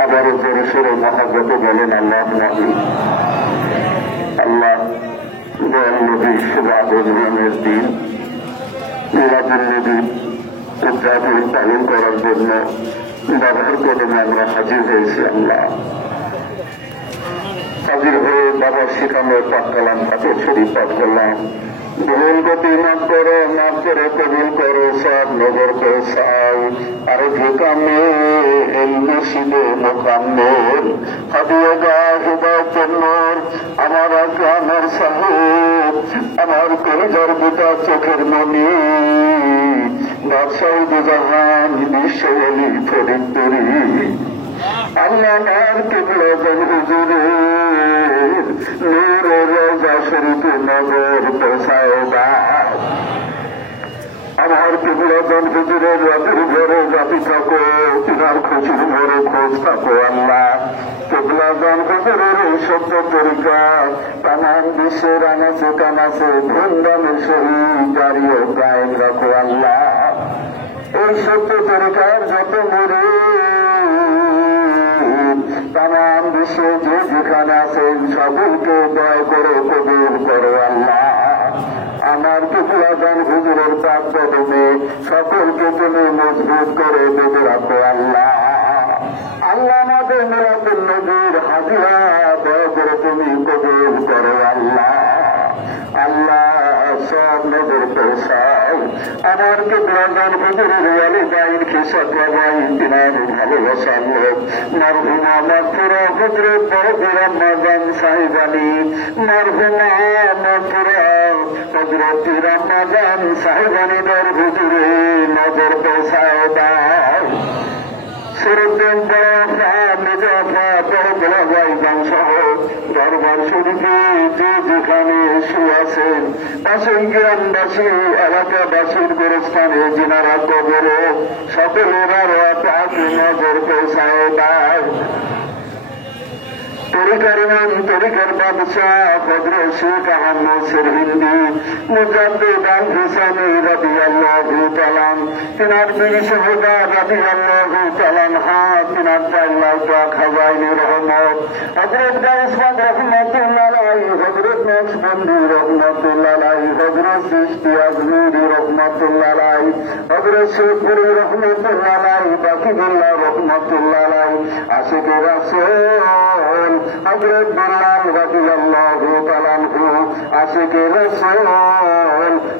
আবারও জোরে সোরে মহাব্বতে বলেন আল্লাহ আমিন। আল্লাহ দয়াল নবী শুভাগমনের দিন মিলাদুন নবী উদযাপন পালন করার জন্য বাবার কদমে আমরা হাজির হয়েছি। আল্লাহ হাজির হয়ে বাবার শেখানো পাঠ কালাম হাতে শরীফ পাঠ করলাম। ভুল গতি মাফ করে কবুল করো, সব নজর পৌঁছাও। আর ঢুকামে মসজিদে মোকাম্মেল হাদিয়ে গায়ে হিদায়াতের নূর আমার আকামের সাহেব, আমার কলিজার বুটা চোখের মনি বাদশাহ দুজাহান বিশ্বলি ফরিদপুরি আল্লাহ আমার কিবলাতুল হুজুরের নূরের রওজা শরীফ নজর পৌঁছায় দাও। আমার কিবলাতুল হুজুরের রাতের ঘরে জাতি থাকো, তিনার খুশির ঘরে খোঁজ থাকো। আল্লাহ কিবলাতুল হুজুরের এই সত্য তরিকা তামাম বিশ্বের আনাচে কানাচে ধুমধামের সহিত জারি ও কায়েম রাখো। আল্লাহ এই সত্য তরিকার যত মুরিদ তামাম বিশ্বে যে যেখানে আছেন সকলকে দয়া করে কবুল করো। আল্লাহ আমার কিবলাতুল হুজুরের পাক কদমে সকলকে তুমি মজবুত করে বেঁধে রাখো। আল্লাহ আল্লাহ আমাদের মিলাদুন নবীর হাজিরা দয়া করে তুমি কবুল করো। আল্লাহ আল্লাহ সব নজর পৌঁছাও। আমার কিবলাতুল হুজুরের ওয়ালিদাইন খিসা বাবাই তিনার ভালোবাসার লোক মরহুমা মাগফিরা হযরত বড় রমজান সাহেবানি, মরহুমা মাগফিরা হযরত রমজান সাহেবানিদের হুজুরে নজর পৌঁছাও দাও। সুরুদ্দিন সহ দরবার শরীফে যে যেখানে শুয়েছেন পাশেই গ্রামবাসী এলাকাবাসীর গোরস্থানে যিনারা কবরে সকলের আরো তাকে নজর পৌঁছায় দাও। তরিকার ইমাম তরিকার বাদশাহ হযরত শেখ আহমদ সিরহিন্দি মুজাদ্দিদ আল হুসাইনি রাদিয়াল্লাহু তাআলা তিনার বীর শাহদা রাদিয়াল্লাহু তাআলা তিনার আল্লাহ পাক খাজাইনে রহমত হযরত গাউস পাক রহমাতুল্লাহ আলাইহি, হযরত নকশবন্দি রহমাতুল্লাহ আলাইহি, হযরত চিশতি আজমিরি রহমাতুল্লাহ আলাইহি, হযরত শেখপুরি রহমাতুল্লাহ আলাইহি, বাকিবুল্লাহ রহমাতুল্লাহ আলাইহি, আশিকে রাসূল হযরত বিল্লাল রাদিয়াল্লাহু তাআলা আনহু, আশিকে রাসূল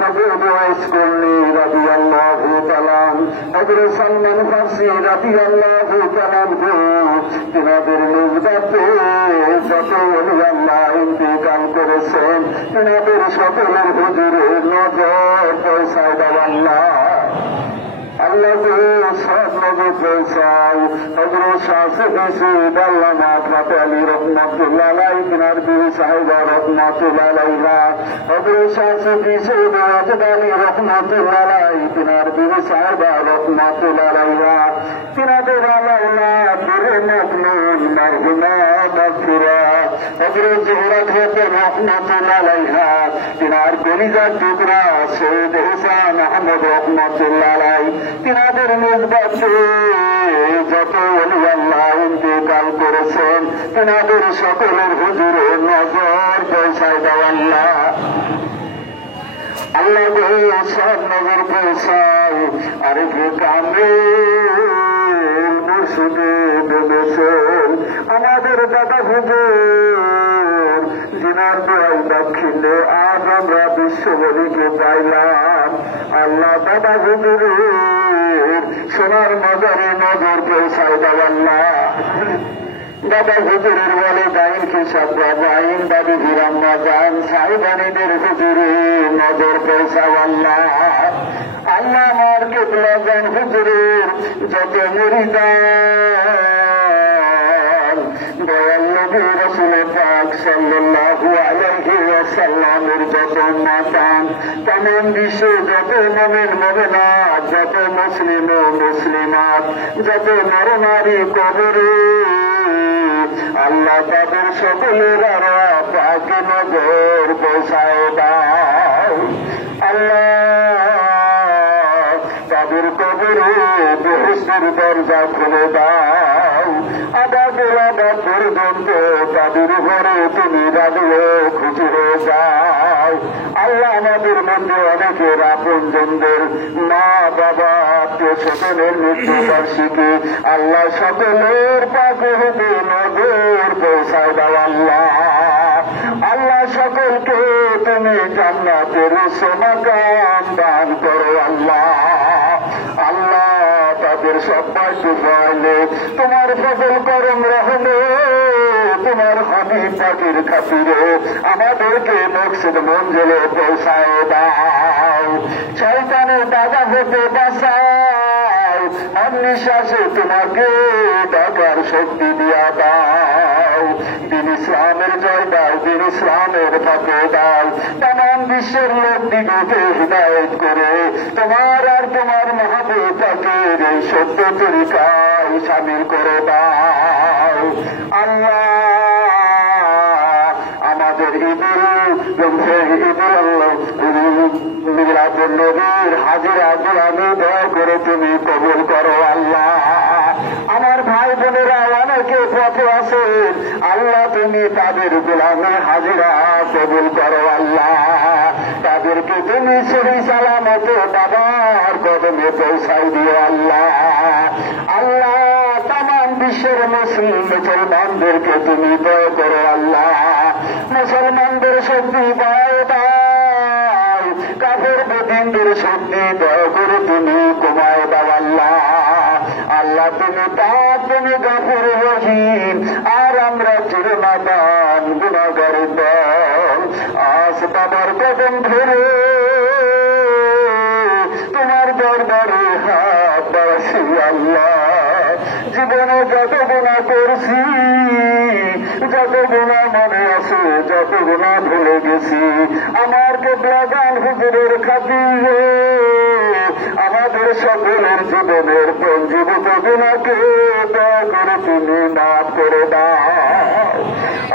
হযরত ওয়াইস কুল্লি রাদিয়াল্লাহু তাআলা, হযরত সালমান ফারসি রাদিয়াল্লাহু তাআলা আনহু, তিনাদের নিকটে যত ওলি আল্লাহ ইন্তেকাল করেছেন তিনাদের সকলের হুজুরের নজর পৌঁছায় দাও। আল্লাহ আল্লাহ সব নজর পৌঁছাও। হযরত শাহ শহীদ আল্লামা ফাতে আলী রহমাতুল্লাহ আলাইহি তিনার বীর সাহেবা রহমাতুল্লাহ আলাইহা, হযরত শাহ শহীদ ওয়াজেদ আলী রহমাতুল্লাহ আলাইহি তিনার বীর সাহেবা রহমাতুল্লাহ আলাইহা, তিনাদের আল্লাহ পীরে মকনুন মারহুমা মাগফিরা হযরত জোহরা খাতুন রহমাতুল্লাহ আলাইহা, তিনার কলিজার টুকরা সৈয়দ হোসেন আহমদ রহমাতুল্লাহ আলাইহি, তিনাদের নিকটে যত ওলি আল্লাহ ইন্তেকাল করেছেন তিনাদের সকলের হুজুরের নজর পৌঁছায় দাও। আল্লাহ আল্লাহ সব নজর পৌঁছাও। আরিফে কামিল মুর্শিদে বেদেশের আমাদের দাদা হুজুর যিনার দোয়াই দাক্ষিণ্যে আজ আমরা বিশ্ববলিকে পাইলাম। আল্লাহ দাদা হুজুরের সোনার নজরে নজর পৌঁছায় দাও। আল্লাহ দাদা হুজুরের ওয়ালিদাইন খিসাব বাবাইন দাদি রমজান সাহেবানিদের হুজুরে নজর পৌঁছাও। আল্লাহ আল্লাহ আমার কিবলাতুল হুজুরের যত মুরিদান দয়াল নবী রাসূল পাক সাল্লাল্লাহু আলাইহি ওয়াসাল্লামের যত উম্মতান তামাম বিশ্বে যত মুমিন মুমিনাত যত মুসলিম ও মুসলিমাত যত নর নারী কবরে আল্লাহ তাদের সকলের আরো পাকে নজর পৌঁছায় দাও। আল্লাহ তাদের কবরে বেহেশতের দরজা খুলে দাও। পোলাবা পর্যন্ত তাদের ঘরে তুমি রাগলে খুশি হয়ে যাও। আল্লাহ আমাদের মধ্যে অনেকের আপনজনদের মা বাবা আত্মীয় স্বজনের মৃত্যুবার্ষিকী আল্লাহ সকলের পাকে হতে নজর পৌঁছায় দাও। আল্লাহ সকলকে তুমি জান্নাতের সমাকাম দান করো। আল্লাহ তাদের সবাইকে পাইলে তোমার ফজল করম রহমে তোমার হাবিব পাকের খাতিরে আমাদেরকে মকসুদ মঞ্জিলে পৌঁছায় দাও। শয়তানের দাদা হতে বাঁচাও, নিঃশ্বাসে তোমাকে ডাকার শক্তি দিয়া দাও। দিন ইসলামের জয় দাও, দিন ইসলামের ফাঁকে দাও। তামাম বিশ্বের লোক দিগকে হিদায়ত করে তোমার আর তোমার মাহবুব পাকের এই সত্য তরিকায় শামিল করে দাও। আল্লাহ আমাদের মিলাদুন নবীর হাজিরা গোলামি দয়া করে তুমি কবুল করো। আল্লাহ আমার ভাই বোনেরা অনেকে পথে আছেন, আল্লাহ তুমি তাদের গোলামি হাজিরা কবুল করো। আল্লাহ তাদেরকে তুমি সহি সালামতে বাবার কদমে পৌঁছাই দিও। আল্লাহ তামাম বিশ্বের মুসলিম মুসলমানদেরকে তুমি দয়া করো। আল্লাহ মুসলমানদের শক্তি দয়া দাও, কাফের বেদিনদের শক্তি দয়া করে তুমি কমায় দাও। আল্লাহ তুমি পাক, তুমি গাফুর রহিম, আর আমরা চিরনাদান গুনাহগার দল। আজ বাবার কদম ধরে তোমার দরবারে হাত বাড়াচ্ছি। আল্লাহ জীবনে যত গুনাহ করছি, যত গুনাহ মনে আছে, যত গুনাহ ভুলে গেছি, আমার কেবলাগান হুজুরের খাতিরে আমাদের সকলের জীবনের পঞ্জীভূত গুনাহকে দয়া করে তুমি মাফ করে দাও।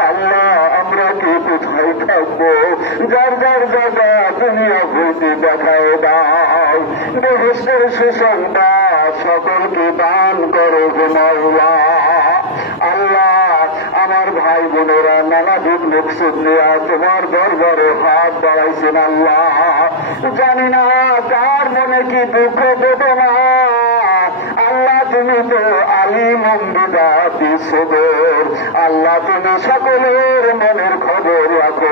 আল্লাহ আমরা কি কোথায় থাকবো, যার যার জায়গা দুনিয়া হইতে দেখায় দাও। বেহেশতের সুসংবাদ সকলকে দান করো গো মাওলা। আল্লাহ আমার ভাই বোনেরা নানাবিধ মকসুদ নিয়ে তোমার দরবারে হাত বাড়াইছেন। আল্লাহ জানি না কার মনে কি দুঃখ বেদনা, আল্লাহ তুমি তো আলিম বিদাতি সদর। আল্লাহ তুমি সকলের মনের খবর রাখো।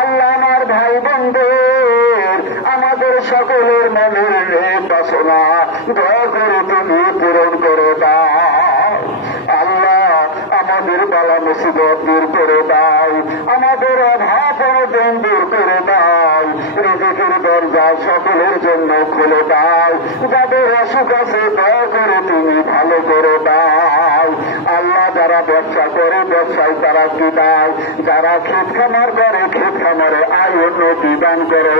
আল্লাহ আমার ভাই বোনদের আমাদের সকলের মনের বাসনা দয়া করে তুমি পূরণ করে দাও। আল্লাহ আমাদের বালা মুসিবত দূর করে দাও, আমাদের অভাব অনটন দূর করে দাও, রিজিকের দরজা সকলের জন্য খুলে দাও। যাদের অসুখ আছে দয়া করে তুমি ভালো করে দাও। আল্লাহ যারা ব্যবসা করে ব্যবসায় তারা কি দাও, যারা ক্ষেত খামার করে ক্ষেত খামারে আয় উন্নতি দান করো।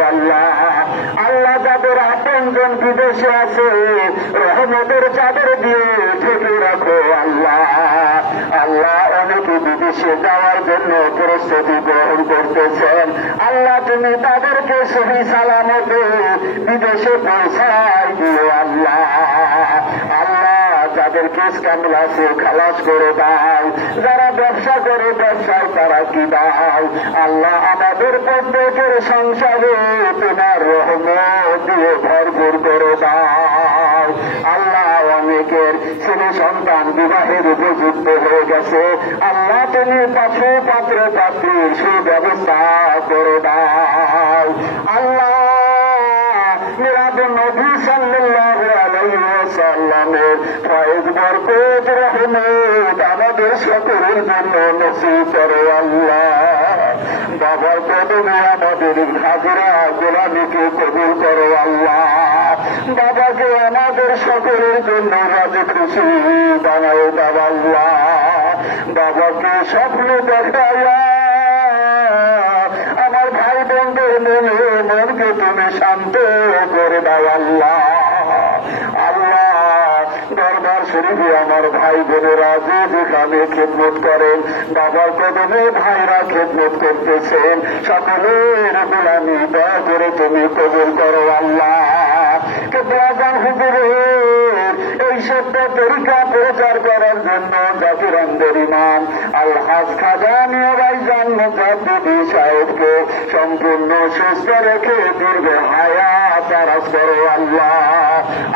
আল্লাহ যাদের আপনজন বিদেশে আছে রহমতের চাদর দিয়ে ঢেকে রাখো। আল্লাহ অনেকে বিদেশে যাওয়ার জন্য প্রস্তুতি গ্রহণ করতেছেন, আল্লাহ তুমি তাদেরকে সহি সালামতে বিদেশে পৌঁছাই দিও। আল্লাহ যাদের কেস কামলা আছে খালাস করে দাও, যারা ব্যবসা করে ব্যবসায় তারা কি দাও। আল্লাহ আমাদের প্রত্যেকের সংসারে তোমার রহমত দিয়ে ভরপুর করে দাও। আল্লাহ অনেকের ছেলে সন্তান বিবাহের উপযুক্ত হয়ে গেছে, আল্লাহ তুমি পাশে পাত্র পাত্রীর সুব্যবস্থা করে দাও। আল্লাহ মিলাদুন নবী সাল্লাল্লাহু আলাইহি ওয়াসাল্লামের ফয়েজ বরকত রহমত আমাদের সকলের জন্য নসিব করো। বাবার কদমে আমাদের হাজিরা গোলামীকে কবুল করো। বাবাকে আমাদের সকলের জন্য রাজি খুশি বানাও দাও। বাবাকে স্বপ্ন দেখাইয়া আমার ভাই বোনদের মনকে তুমি শান্ত করে দাও। দরবার শরীফে আমার ভাই বোনেরা যে যেখানে খেদমত করেন, বাবার কদমে ভাইরা খেদমত করতেছেন, সকলের গোলামি দয়া করে তুমি কবুল করো। কেবলাগান হুজুরের এই সত্য তরিকা প্রচার করার জন্য জাকিরানদের ইমাম আলহাজ খাজা মিয়া ভাইজান মুজাদ্দিদি সাহেবকে সম্পূর্ণ সুস্থ রেখে দীর্ঘ হায়াত দারাজ করো আল্লাহ।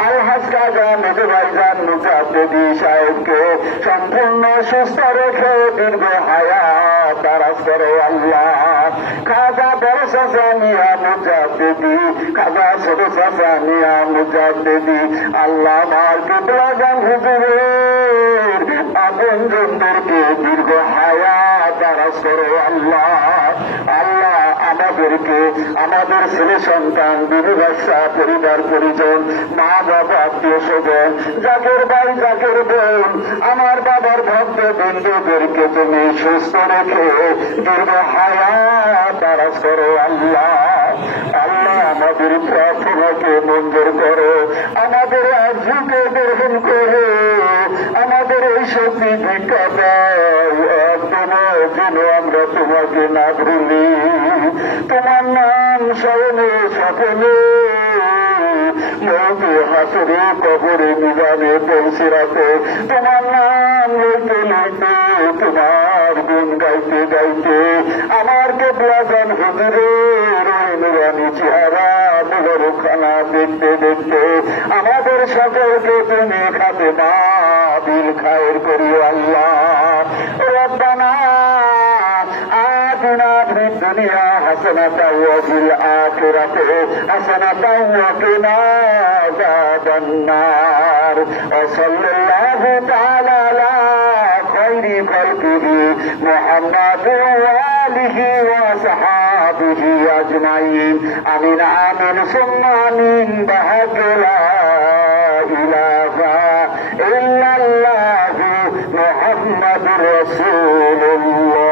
আলহাজ খাজা মিয়া ভাইজান মুজাদ্দিদি সাহেবকে সম্পূর্ণ সুস্থ রেখে দীর্ঘ হায়াত দারাজ করো আল্লাহ। খাজা বড় চাচা মিয়া মুজাদ্দিদি, খাজা ছোট চাচা মিয়া মুজাদ্দিদি, আল্লাহ আমার কিবলাজান হুজুরের আপনজনদেরকে দীর্ঘ হায়াত দারাজ করো আল্লাহ। আল্লাহ আমাদেরকে, আমাদের ছেলে সন্তান, বিবি বাচ্চা, পরিবার পরিজন, মা বাবা, আত্মীয় স্বজন, জাকের ভাই জাকের বোন, আমার বাবার ভক্ত বন্ধুদেরকে তুমি সুস্থ রেখে দীর্ঘ হায়াত দারাজ করো আল্লাহ। আল্লাহ আমাদের প্রার্থনাকে মঞ্জুর করো, আমাদের আর্যকে গ্রহণ করো, আমাদের এই শক্তি ভিক্ষা দাও, তোমার যেন আমরা তোমাকে না ভুলি, তোমার নাম স্মরণে সকলে মৌতে হাসরে কবরে নিবানে পৌঁছিরাতে তোমার নাম লইতে লইতে, তোমার গুণ গাইতে গাইতে আমার কেবলাজান হুজুরের নুরানি চেহারা মুবারকখানা দেখতে দেখতে আমাদের সকলকে তুমি খাতেমা বিল খায়ের করিও আল্লাহ। রব্বানা আতিনা ফিদ দুনিয়া হাসানাতাও ওয়া ফিল আখিরাতি হাসানাতাও ওয়া কিনা আযাবান নার। ওয়া সাল্লাল্লাহু তাআলা আলা খায়রি খালকিহি মুহাম্মাদিন ওয়া আলিহি ওয়া সাহাবিহি আজমাইন। আমিন আমিন সুম্মা আমিন। বিহাক লা ইলাহা ইল্লাল্লাহু মুহাম্মাদুর রাসূলুল্লাহ।